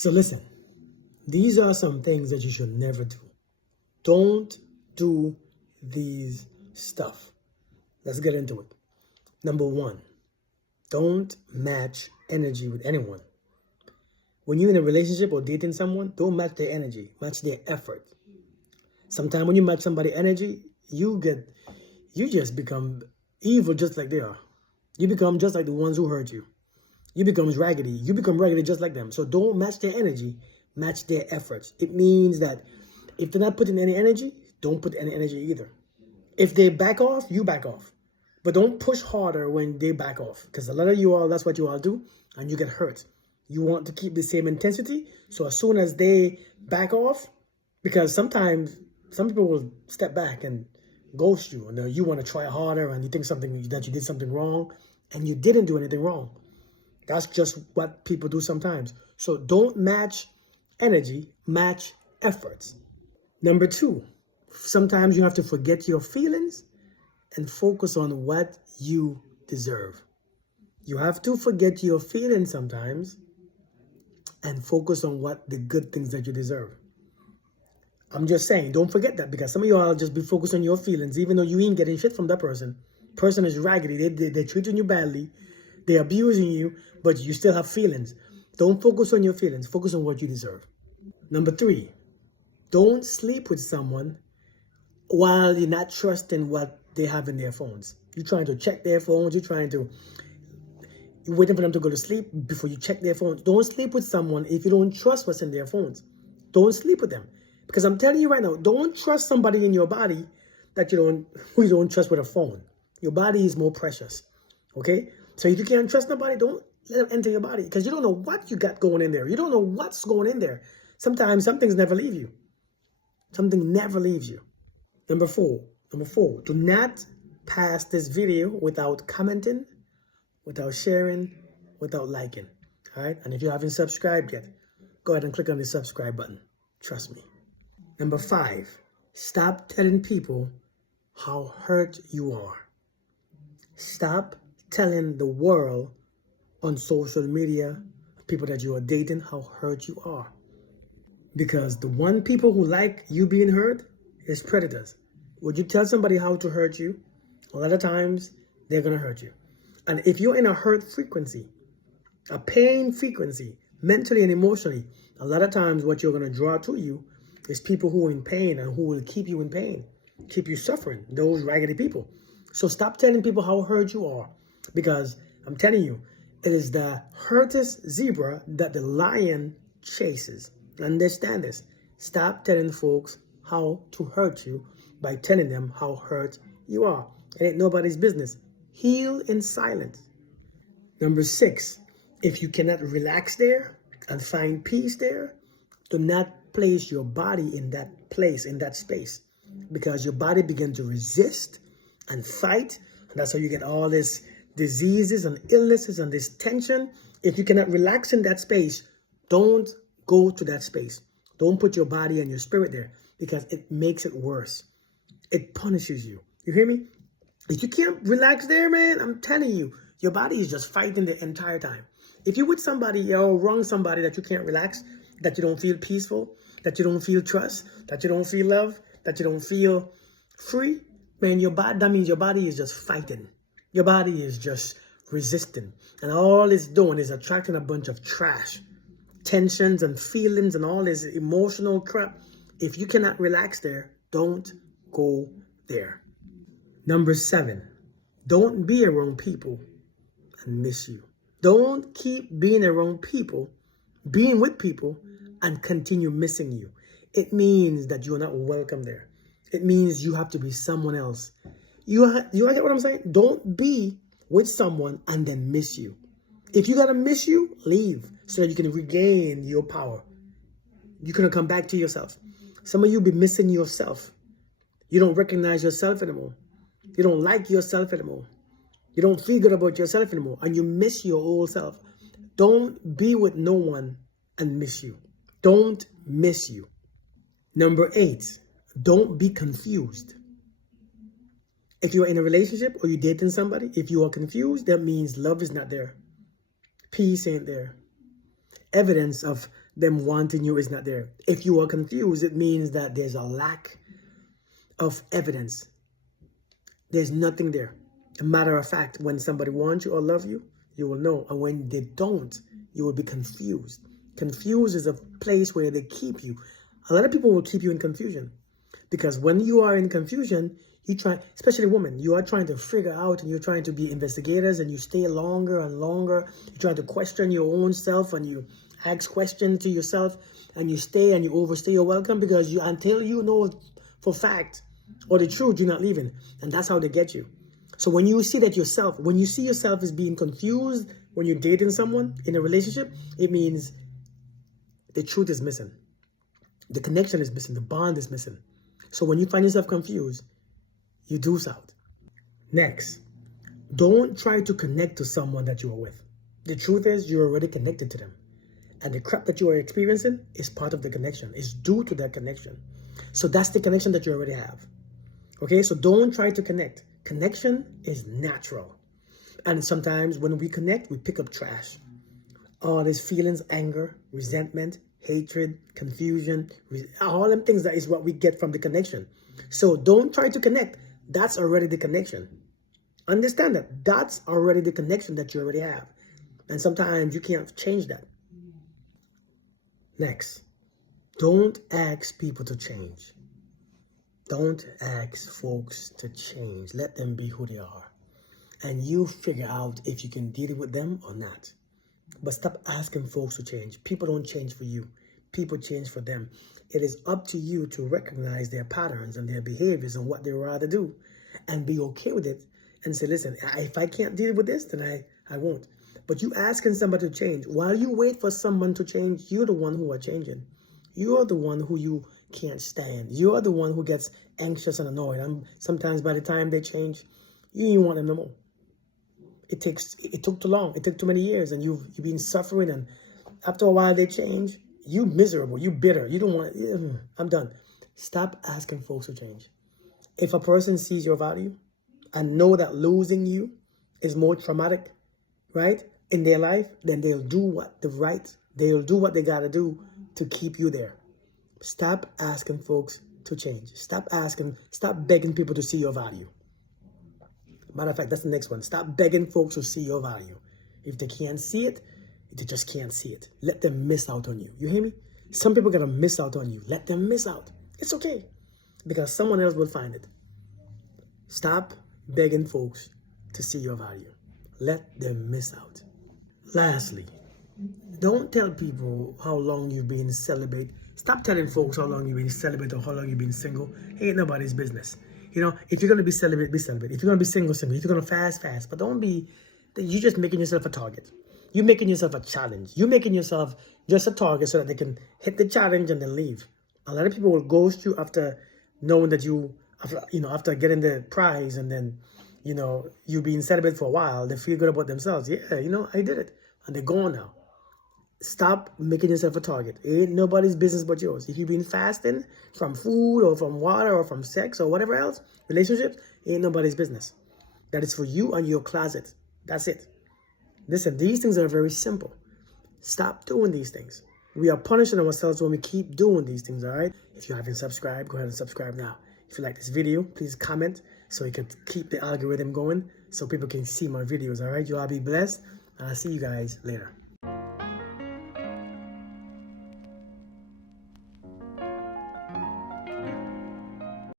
So listen, these are some things that you should never do. Don't do these stuff. Let's get into it. Number one, don't match energy with anyone. When you're in a relationship or dating someone, don't match their energy, match their effort. Sometimes when you match somebody's energy, you just become evil just like they are. You become just like the ones who hurt you. You become raggedy. You become raggedy just like them. So don't match their energy, match their efforts. It means that if they're not putting any energy, don't put any energy either. If they back off, you back off. But don't push harder when they back off. Because a lot of you all, that's what you all do, and you get hurt. You want to keep the same intensity. So as soon as they back off, because sometimes some people will step back and ghost you, and you want to try harder, and you think that you did something wrong, and you didn't do anything wrong. That's just what people do sometimes. So don't match energy, match efforts. Number two, sometimes you have to forget your feelings and focus on what you deserve. You have to forget your feelings sometimes and focus on what the good things that you deserve. I'm just saying, don't forget that, because some of y'all just be focused on your feelings, even though you ain't getting shit from that person. Person is raggedy. They're treating you badly. They're abusing you, but you still have feelings. Don't focus on your feelings. Focus on what you deserve. Number three, don't sleep with someone while you're not trusting what they have in their phones. You're trying to check their phones. You're waiting for them to go to sleep before you check their phones. Don't sleep with someone if you don't trust what's in their phones. Don't sleep with them. Because I'm telling you right now, don't trust somebody in your body who you don't trust with a phone. Your body is more precious. Okay? So if you can't trust nobody, don't let them enter your body, because you don't know what you got going in there. You don't know what's going in there. Sometimes some things never leave you. Something never leaves you. Number four, do not pass this video without commenting, without sharing, without liking. All right? And if you haven't subscribed yet, go ahead and click on the subscribe button. Trust me. Number five, stop telling people how hurt you are. Stop telling the world on social media, people that you are dating, how hurt you are. Because the one people who like you being hurt is predators. Would you tell somebody how to hurt you? A lot of times, they're going to hurt you. And if you're in a hurt frequency, a pain frequency, mentally and emotionally, a lot of times what you're going to draw to you is people who are in pain and who will keep you in pain, keep you suffering, those raggedy people. So stop telling people how hurt you are, because I'm telling you, it is the hurtest zebra that the lion chases. Understand this. Stop telling folks how to hurt you by telling them how hurt you are. It ain't nobody's business. Heal in silence. Number six, if you cannot relax there and find peace there, do not place your body in that place, in that space, because your body begins to resist and fight. And that's how you get all these diseases and illnesses and this tension. If you cannot relax in that space, don't go to that space. Don't put your body and your spirit there, because it makes it worse. It punishes you. You hear me? If you can't relax there, man, I'm telling you, your body is just fighting the entire time. If you're with somebody or wrong somebody that you can't relax, that you don't feel peaceful, that you don't feel trust, that you don't feel love, that you don't feel free, man, that means your body is just fighting. Your body is just resisting. And all it's doing is attracting a bunch of trash, tensions and feelings and all this emotional crap. If you cannot relax there, don't go there. Number seven, don't be around people and miss you. Don't keep being around people, being with people, and continue missing you. It means that you are not welcome there. It means you have to be someone else. You get what I'm saying? Don't be with someone and then miss you. If you gotta miss you, leave so that you can regain your power. You can come back to yourself. Some of you be missing yourself. You don't recognize yourself anymore. You don't like yourself anymore. You don't feel good about yourself anymore. And you miss your old self. Don't be with no one and miss you. Don't miss you. Number 8, don't be confused. If you're in a relationship or you're dating somebody, if you are confused, that means love is not there. Peace ain't there. Evidence of them wanting you is not there. If you are confused, it means that there's a lack of evidence. There's nothing there. A matter of fact, when somebody wants you or love you, you will know. And when they don't, you will be confused. Confused is a place where they keep you. A lot of people will keep you in confusion. Because when you are in confusion, you try, especially women, you are trying to figure out and you're trying to be investigators and you stay longer and longer. You try to question your own self and you ask questions to yourself and you stay and you overstay your welcome because until you know for fact or the truth, you're not leaving. And that's how they get you. So when you see that yourself, when you see yourself as being confused when you're dating someone in a relationship, it means the truth is missing. The connection is missing. The bond is missing. So when you find yourself confused, you deuce out. Next, don't try to connect to someone that you are with. The truth is you're already connected to them. And the crap that you are experiencing is part of the connection. It's due to that connection. So that's the connection that you already have. Okay, so don't try to connect. Connection is natural. And sometimes when we connect, we pick up trash. All these feelings, anger, resentment, hatred, confusion, all them things, that is what we get from the connection. So don't try to connect. That's already the connection. Understand that. That's already the connection that you already have. And sometimes you can't change that. Next, don't ask people to change. Don't ask folks to change. Let them be who they are. And you figure out if you can deal with them or not. But stop asking folks to change. People don't change for you. People change for them. It is up to you to recognize their patterns and their behaviors and what they rather do and be okay with it and say, listen, if I can't deal with this, then I won't. But you asking somebody to change, while you wait for someone to change, you're the one who are changing. You're the one who you can't stand. You're the one who gets anxious and annoyed. And sometimes by the time they change, you don't want them no more. It took too long. It took too many years and you've been suffering. And after a while they change, you miserable, you bitter. You don't want, I'm done. Stop asking folks to change. If a person sees your value and know that losing you is more traumatic, right, in their life, then they'll do what they'll do what they got to do to keep you there. Stop asking folks to change. Stop begging people to see your value. Matter of fact, that's the next one. Stop begging folks to see your value. If they can't see it, they just can't see it. Let them miss out on you. You hear me? Some people gotta miss out on you. Let them miss out. It's okay. Because someone else will find it. Stop begging folks to see your value. Let them miss out. Lastly, don't tell people how long you've been celibate. Stop telling folks how long you've been celibate or how long you've been single. Ain't nobody's business. You know, if you're going to be celibate, be celibate. If you're going to be single, single. If you're going to fast, fast. But don't be, you're just making yourself a target. You're making yourself a challenge. You're making yourself just a target so that they can hit the challenge and then leave. A lot of people will ghost you after knowing that after getting the prize and then, you being celibate for a while. They feel good about themselves. Yeah, I did it. And they're gone now. Stop making yourself a target. It ain't nobody's business but yours. If you've been fasting from food or from water or from sex or whatever else, relationships, ain't nobody's business. That is for you and your closet. That's it. Listen, these things are very simple. Stop doing these things. We are punishing ourselves when we keep doing these things, all right? If you haven't subscribed, go ahead and subscribe now. If you like this video, please comment so we can keep the algorithm going so people can see my videos, all right? You all be blessed, and I'll see you guys later.